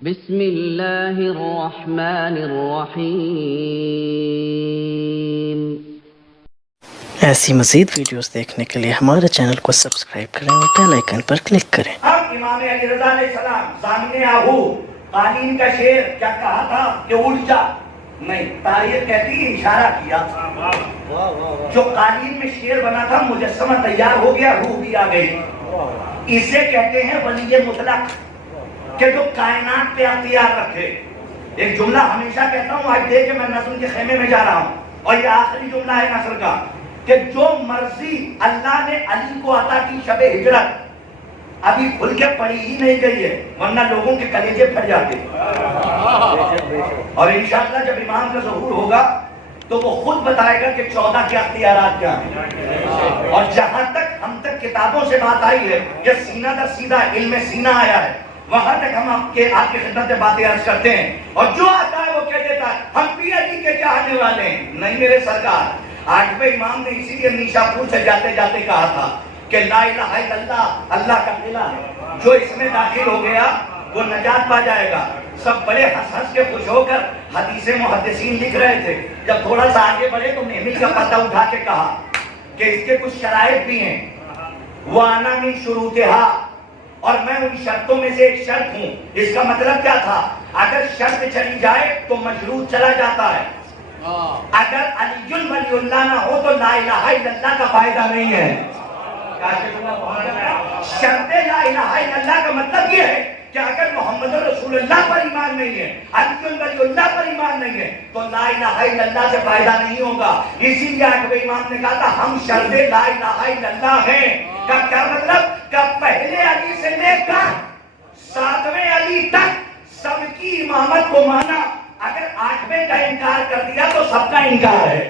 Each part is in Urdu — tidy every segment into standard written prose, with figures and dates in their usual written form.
بسم اللہ الرحمن الرحیم۔ ایسی مزید ویڈیوز دیکھنے کے لیے ہمارے چینل کو سبسکرائب کریں اور بیل آئیکن پر کلک کریں۔ اب امام علی رضا علیہ السلام زامن آہو قالین کا شعر کیا کہا تھا کہ اٹھ جا؟ نہیں، تاریخ کہتی ہے اشارہ کیا۔ جو قالین میں شعر بنا تھا مجسمہ تیار ہو گیا، روح بھی آ گئی۔ اسے کہتے ہیں ولی مطلق، کہ جو کائنات پہ اختیار رکھے۔ ایک جملہ ہمیشہ کہتا ہوں، آج دیکھ کے میں نظم کے خیمے میں جا رہا ہوں، اور یہ آخری جملہ ہے نثر کا، کہ جو مرضی اللہ نے علی کو عطا کی شب ہجرت ابھی کھل کے پڑھی ہی نہیں گئی ہے، ورنہ لوگوں کے کلیجے پھٹ جاتے۔ اور انشاءاللہ جب امام کا ظہور ہوگا تو وہ خود بتائے گا کہ 14 کے اختیارات کیا ہیں۔ اور جہاں تک ہم تک کتابوں سے بات آئی ہے کہ سینہ در سیدھا علم سینہ آیا ہے، وہاں تک ہم آپ کی خدمت میں باتیں عرض کرتے ہیں، اور جو آتا ہے وہ کہہ دیتا ہے ہم بھی علی کے چاہنے والے ہیں۔ نہیں میرے سرکار، آٹھویں امام نے اسی لیے نیشاپور سے جاتے جاتے کہا تھا کہ لا الہ الا اللہ اللہ کا قلعہ ہے، جو اس میں داخل ہو گیا وہ نجات پا جائے گا۔ سب بڑے ہنس ہنس کے خوش ہو کر حدیث محدثین لکھ رہے تھے، جب تھوڑا سا آگے بڑھے تو محمل کا پتہ اٹھا کے کہا کہ اس کے کچھ شرائط بھی ہیں، وَأَنَا مِن شُرُوطِهَا، اور میں ان شرطوں میں سے ایک شرط ہوں۔ اس کا مطلب کیا تھا؟ اگر شرط چلی جائے تو مشروط چلا جاتا ہے، اگر علی ولی اللہ نہ ہو تو لا الہ الا اللہ کا فائدہ نہیں ہے۔ شرط لا الہ الا اللہ کا مطلب یہ ہے کہ اگر محمد رسول اللہ پر ایمان نہیں ہے، علی ولی اللہ پر ایمان نہیں ہے، تو لا الہ الا اللہ سے فائدہ نہیں ہوگا۔ اسی لیے آٹھویں امام نے کہا تھا ہم شرط لا الہ الا اللہ ہیں۔ کا کیا مطلب؟ کہ پہلے علی سے لے کر 7ویں علی تک سب کی امامت کو مانا، اگر 8ویں کا انکار کر دیا تو سب کا انکار ہے۔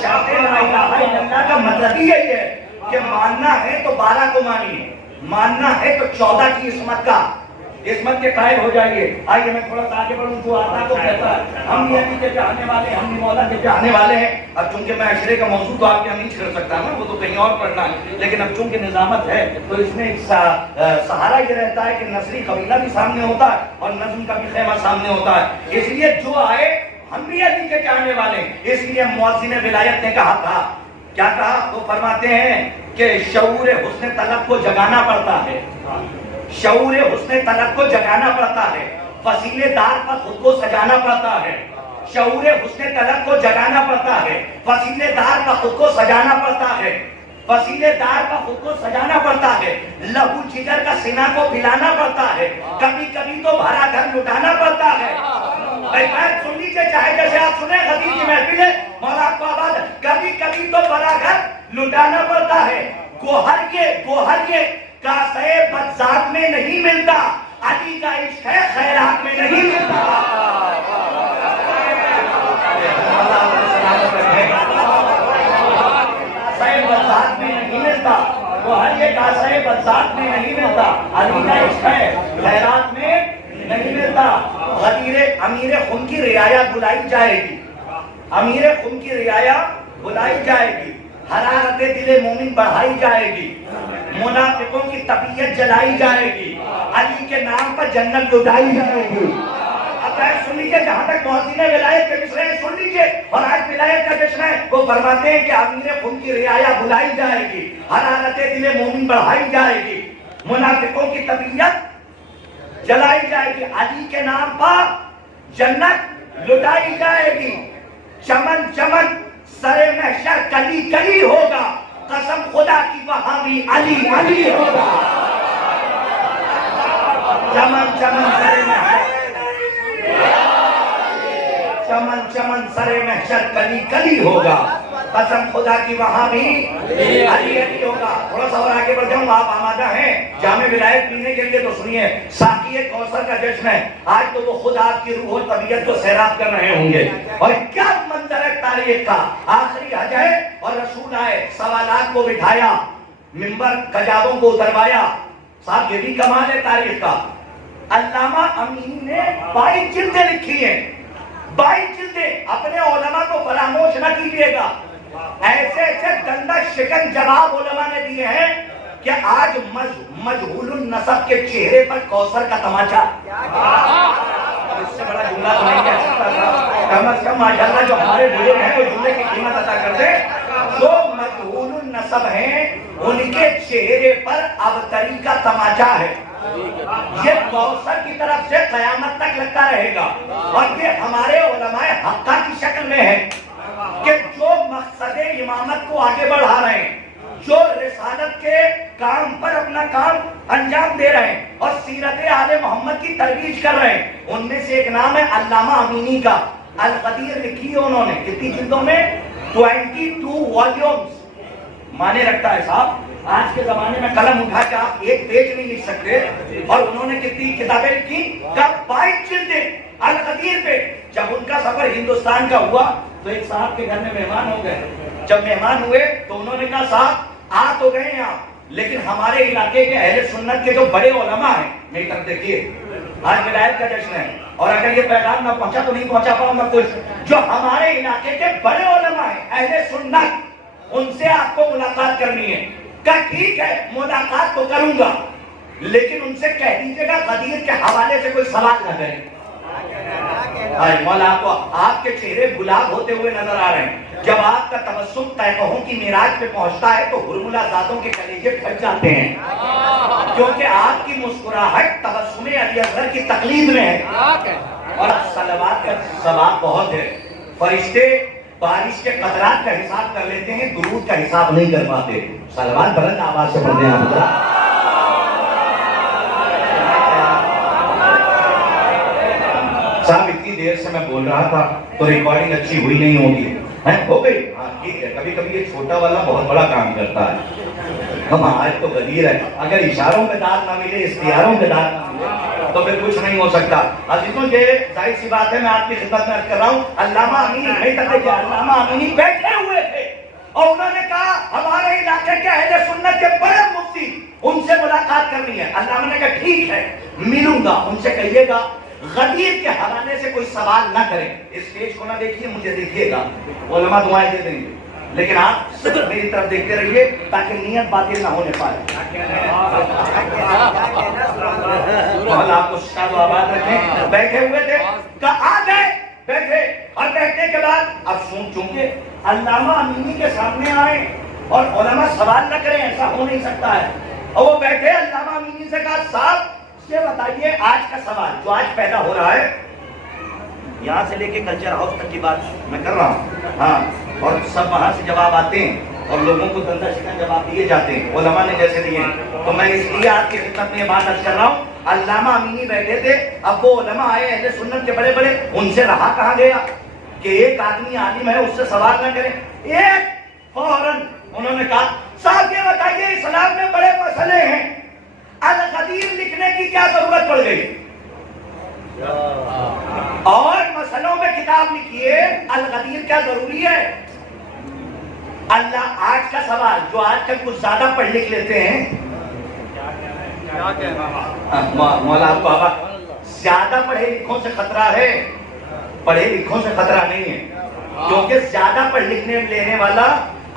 شرط لا الہ الا اللہ کا مطلب ہی یہی ہے کہ ماننا ہے تو 12 کو مانیے، ماننا ہے تو 14 کی عصمت کے قائل ہو جائیے۔ آئیے میں تھوڑا سا آگے بڑھوں، جو آتا تو کہتا ہے ہم بھی علی کے چاہنے والے ہیں، ہم بھی مولا کے چاہنے والے ہیں۔ اب چونکہ میں عشرے کا موضوع تو آپ کے نہیں چھڑ سکتا نا، وہ تو کہیں اور پڑھنا ہے، لیکن اب چونکہ نظامت ہے تو اس میں ایک سہارا یہ رہتا ہے کہ نصری قبیلہ بھی سامنے ہوتا ہے اور نظم کا بھی خیمہ سامنے ہوتا ہے۔ اس لیے جو آئے ہم بھی علی کے چاہنے والے ہیں۔ اس لیے مؤذن ولایت نے کہا تھا، کیا کہا؟ وہ فرماتے ہیں کہ شعور حسن طلب کو جگانا پڑتا ہے، شعور حسن طلب کو جگانا پڑتا ہے، وسیلے دار پر خود کو سجانا پڑتا ہے۔ شعور حسن طلب کو جگانا پڑتا ہے، وسیلے دار پر خود کو سجانا پڑتا ہے، وسیلے دار پر خود کو سجانا پڑتا ہے، لہو جگر کا سینہ کو پھلانا پڑتا ہے، کبھی کبھی تو بھرا گھر لٹانا پڑتا ہے۔ سن لیجیے، چاہے جیسے آپ سنیں غدیر کی محفل ہے، مولا آپ کو آواز ہے، کبھی کبھی تو بھرا گھر لٹانا پڑتا ہے۔ گوہر کے کاسے بدذات میں نہیں ملتا، علی کا عشق ہے خیرات میں نہیں ملتا۔ بدذات میں نہیں ملتا، گوہر کے کاسے بدذات میں نہیں ملتا، علی کا عشق ہے خیرات میں نہیں ملتا۔ امیر خم کی رعایا بلائی جائے گی، امیر خم کی رعایا بلائی جائے گی، حرارت دل مومن بڑھائی جائے گی، منافقوں کی طبیعت جلائی جائے گی، علی کے نام پر جنت لٹائی جائے گی۔ اب سن لیجیے، جہاں تک مؤذن ولایت کے مصرے ہیں سن لیجیے، اور آج ولایت کا جشن ہے، وہ فرماتے ہیں کہ امیر خم کی رعایا بلائی جائے گی، حرارت دل مومن بڑھائی جائے گی، منافقوں کی طبیعت جلائی جائے گی، علی کے نام پر جنت لٹائی جائے گی۔ چمن چمن سر محشر کلی کلی ہوگا، قسم خدا کی وہاں بھی علی علی ہوگا۔ چمن چمن سر محشر، چمن چمن سر محشر کلی کلی ہوگا، قسم خدا کی وہاں بھی علی علی ہوگا۔ تھوڑا سا اور آگے بڑھ جاؤں، آپ آمادہ ہیں جامع ولایت پینے کے لیے؟ تو سنیے، ساقی کوثر کا جشن ہے آج، تو وہ خود آپ کی روح و طبیعت کو سیراب کر رہے ہوں گے۔ اور کیا منظر ہے تاریخ کا، آخری حج ہے اور رسول آئے، سوالات کو بٹھایا، ممبر کجاووں کو اتروایا۔ صاحب یہ بھی کمال ہے تاریخ کا۔ علامہ امین نے 22 جلدیں لکھی ہیں، 22 جلدیں۔ اپنے علماء کو فراموش نہ کیجیے گا، ایسے ایسے گندا شکن جواب علماء نے دیے ہیں کہ آج مجہول النسب کے چہرے پر کوثر کا تماچا. اب اس سے بڑا جملہ تو نہیں کہہ سکتا تھا. کم از کم ماشاءاللہ جو ہمارے بزرگ ہیں وہ جملے کی قیمت ادا کرتے. جو مجہول النسب ہیں ان کے چہرے پر ابتری کا تماچا ہے. یہ کوثر کی طرف سے قیامت تک لگتا رہے گا. اور یہ ہمارے علماء حقہ کی شکل میں ہے کہ جو مقصد امامت کو آگے بڑھا رہے ہیں, جو رسالت کے کام پر اپنا کام انجام دے رہے ہیں اور سیرت آل محمد کی ترویج کر رہے ہیں, ان میں سے ایک نام ہے علامہ امینی کا. القدیر لکھی ہے انہوں نے کتنی جلدوں میں؟ 22 والیومز. مانے رکھتا ہے صاحب. آج کے زمانے میں قلم اٹھا کے آپ ایک پیج نہیں لکھ سکتے, اور انہوں نے کتنی کتابیں لکھی؟ 22 جلدیں القدیر پہ. جب ان کا سفر ہندوستان کا ہوا تو ایک صاحب کے گھر میں مہمان ہو گئے. جب مہمان ہوئے تو انہوں نے کہا صاحب آ تو گئے یہاں, لیکن ہمارے علاقے کے اہل سنت کے جو بڑے علماء ہیں, میری طرف دیکھیے, آج ولایت کا جشن ہے, اور اگر یہ پیغام نہ پہنچا تو نہیں پہنچا پاؤں گا کچھ. جو ہمارے علاقے کے بڑے علماء ہیں اہل سنت, ان سے آپ کو ملاقات کرنی ہے. کہا ٹھیک ہے ملاقات تو کروں گا, لیکن ان سے کہہ دیجیے گا غدیر کے حوالے سے کوئی سوال نہ کریں. مولا آپ کے چہرے گلاب ہوتے ہوئے نظر آ رہے ہیں. جب آپ کا تبسم طیقہوں کی معراج پہ پہنچتا ہے تو حرملہ ذاتوں کے کلیجے پھٹ جاتے ہیں, کیونکہ آپ کی مسکراہٹ تبسم علی اصغر کی تقلید میں ہے. اور صلوات کا ثواب بہت ہے. فرشتے بارش کے قطرات کا حساب کر لیتے ہیں, درود کا حساب نہیں کر پاتے. صلوات بلند آواز سے پڑھتے ہیں. صاحب اتنی دیر سے میں بول رہا تھا تو ریکارڈنگ اچھی ہوئی نہیں ہوگی, ہو گئی؟ ہاں ٹھیک ہے. کبھی کبھی یہ چھوٹا والا بہت بڑا کام کرتا ہے. ہم آج تو غدیر ہے, اگر اشاروں میں داد نہ ملے, اختیاروں میں داد نہ ملے تو پھر کچھ نہیں ہو سکتا. عزیزوں یہ ظاہر سی بات ہے, میں آپ کی خدمت میں عرض کر رہا ہوں. علامہ امینی نہیں تک علامہ امینی بیٹھے ہوئے تھے اور انہوں نے کہا ہمارے علاقے کے اہل سنت کے بڑے مفتی, ان سے ملاقات کرنی ہے. علامہ نے کہا ٹھیک ہے ملوں گا, ان سے کہیے گا غدیر کے حوالے سے کوئی سوال نہ کریں. اس پیج کو نہ دیکھیے, مجھے دیکھیے گا, علماء دعائیں دے دیں گے, لیکن آپ صرف میری طرف دیکھتے رہیے تاکہ نیت باطل نہ ہونے پائے. اللہ آپ کو شاد و آباد رکھیں. بیٹھے ہوئے تھے, کہا آ گئے, بیٹھے, اور بیٹھنے کے بعد اب چونکہ علامہ امینی کے سامنے آئے اور علماء سوال نہ کریں, ایسا ہو نہیں سکتا ہے. اور وہ بیٹھے, علامہ امینی سے کہا صاحب سے بتائیے آج کا سوال جو آج پیدا ہو رہا ہے, یہاں سے لے کے کلچر ہاؤس تک کی بات میں کر رہا ہوں. ہاں, اور سب وہاں سے جواب آتے ہیں اور لوگوں کو دندہ شکن جواب دیے جاتے ہیں, علماء نے جیسے دیے ہیں. تو میں اس لیے آپ کی خدمت میں یہ بات عرض کر رہا ہوں. علامہ امینی بیٹھے تھے, اب وہ علماء آئے اہل سنت کے بڑے بڑے, ان سے رہا کہاں گیا کہ ایک آدمی عالم ہے اس سے سوال نہ کریں. ایک فوراً انہوں نے کہا صاحب یہ بتائیے اسلام میں بڑے مسئلے ہیں, الغدیر لکھنے کی کیا ضرورت پڑ گئی؟ اور مسئلوں میں کتاب لکھیے, الغدیر کیا ضروری ہے؟ اللہ آج کا سوال جو آج کل کچھ زیادہ پڑھ لکھ لیتے ہیں, مولا بابا زیادہ پڑھے لکھوں سے خطرہ ہے, پڑھے لکھوں سے خطرہ نہیں ہے, کیونکہ زیادہ پڑھ لکھنے لینے والا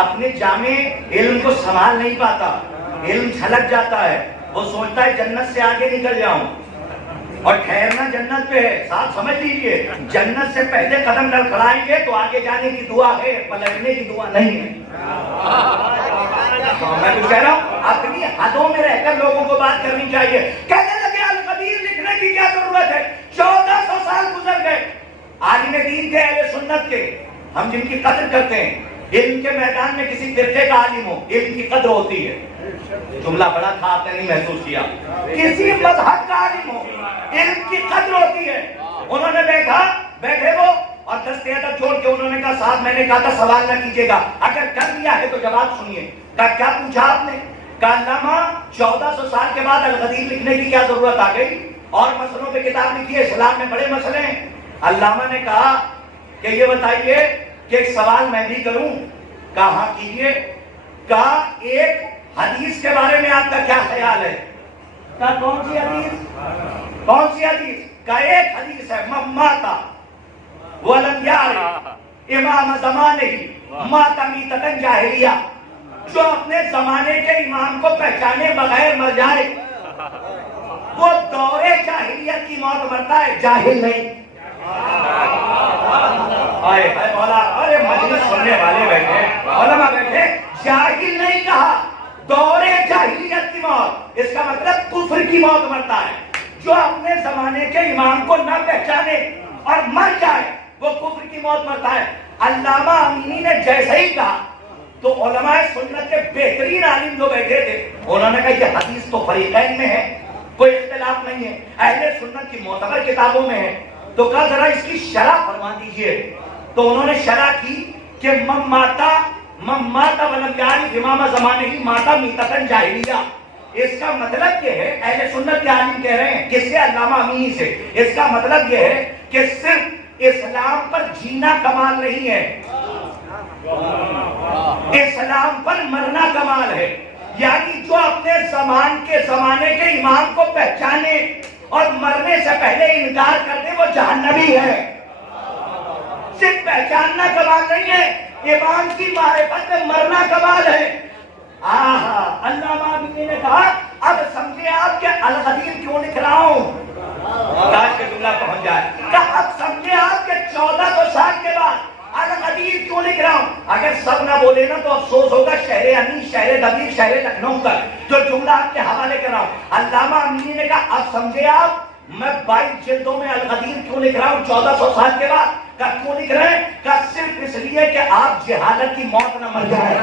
اپنے جامع علم کو سنبھال نہیں پاتا, علم چھلک جاتا ہے. وہ سوچتا ہے جنت سے آگے نکل جاؤں, اور ٹھہرنا جنت پہ ہے. صاحب سمجھ لیجیے, جنت سے پہلے قدم لڑکھڑائیں گے تو آگے جانے کی دعا ہے, پلٹنے کی دعا نہیں ہے. میں کچھ کہہ رہا ہوں, اپنی حدوں میں رہ کر لوگوں کو بات کرنی چاہیے. کہنے لگے الغدیر لکھنے کی کیا ضرورت ہے؟ 1400 سال گزر گئے, عالم دین تھے اہل سنت کے, ہم جن کی قدر کرتے ہیں. علم کے میدان میں کسی فرقے کا عالم ہو, علم کی قدر ہوتی ہے. جملہ بڑا تھا, آپ نے نہیں محسوس کیا. کسی مذہب کا عالم ہو, علم کی قدر ہوتی ہے. انہوں نے بیٹھے وہ, اور دستے ادب چھوڑ کے انہوں نے کہا صاحب میں نے کہا تھا سوال نہ کیجیے گا, اگر کر لیا ہے تو جواب سنیے. کہا کیا پوچھا آپ نے؟ کہا علامہ 1400 سال کے بعد الغدیر لکھنے کی کیا ضرورت آ گئی, اور مسئلوں پہ کتاب لکھی ہے, اسلام میں بڑے مسئلے ہیں. علامہ نے کہا کہ یہ بتائیے کہ ایک سوال میں بھی کروں. کہا کیجیے. کہا ایک حدیث کے بارے میں آپ کا کیا خیال ہے؟ کہا کون سی حدیث؟ کون سی حدیث؟ کہا ایک حدیث ہے, ماتا ولم یار امام زمانہ ماتا میتتن جاہلیہ. جو اپنے زمانے کے امام کو پہچانے بغیر مر جائے وہ دور جاہلیت کی موت مرتا ہے، جاہل نہیں۔ مولا، ارے مجلس سننے والے بیٹھے، علماء بیٹھے، جاہل نہیں کہا، دور جاہلیت کی موت، اس کا مطلب کفر کی موت مرتا ہے۔ جو اپنے زمانے کے امام کو نہ پہچانے اور مر جائے وہ کفر کی موت مرتا ہے۔ علامہ امینی نے جیسے ہی کہا تو علماء سنت کے بہترین عالم جو بیٹھے تھے انہوں نے کہا یہ حدیث تو فریقین میں ہے، کوئی اختلاف نہیں ہے، اہل سنت کی معتبر کتابوں میں ہے، تو کہا ذرا اس کی شرح فرما دیجئے۔ تو انہوں نے شرح کی کہ من ماتا ولم یعرف امام زمانے ہی ماتا میتۃ جاہلیہ۔ اس کا مطلب یہ ہے، اہل سنت کے عالم کہہ رہے ہیں، کس سے؟ علامہ امینی سے، اس کا مطلب یہ ہے کہ صرف اسلام پر جینا کمال نہیں ہے، اسلام پر مرنا کمال ہے۔ یعنی جو اپنے زمانے کے امام کو پہچانے اور مرنے سے پہلے انکار کر دے وہ جہنمی ہے۔ صرف پہچاننا کمال نہیں ہے، امام کی معرفت میں مرنا کمال ہے۔ علامہ امینی نے کہا اب سمجھے آپ کہ الغدیر کیوں لکھ رہا ہوں، کاش کے جملہ پہنچ جائے، کہ اب سمجھے آپ کہ 1400 سال کے بعد الغدیر کیوں لکھ رہا ہوں۔ اگر سب نہ بولے نا تو افسوس ہوگا شہر انیس، شہر دبیر، شہر لکھنؤ تک جو جملہ آپ کے حوالے کر رہا ہوں۔ علامہ امینی نے کہا اب سمجھے آپ میں 22 جلدوں میں الغدیر کیوں لکھ رہا ہوں 1400 سال کے بعد۔ کیوں لکھ رہے ہیں؟ صرف اس لیے کہ آپ جہالت کی موت نہ مر جائے۔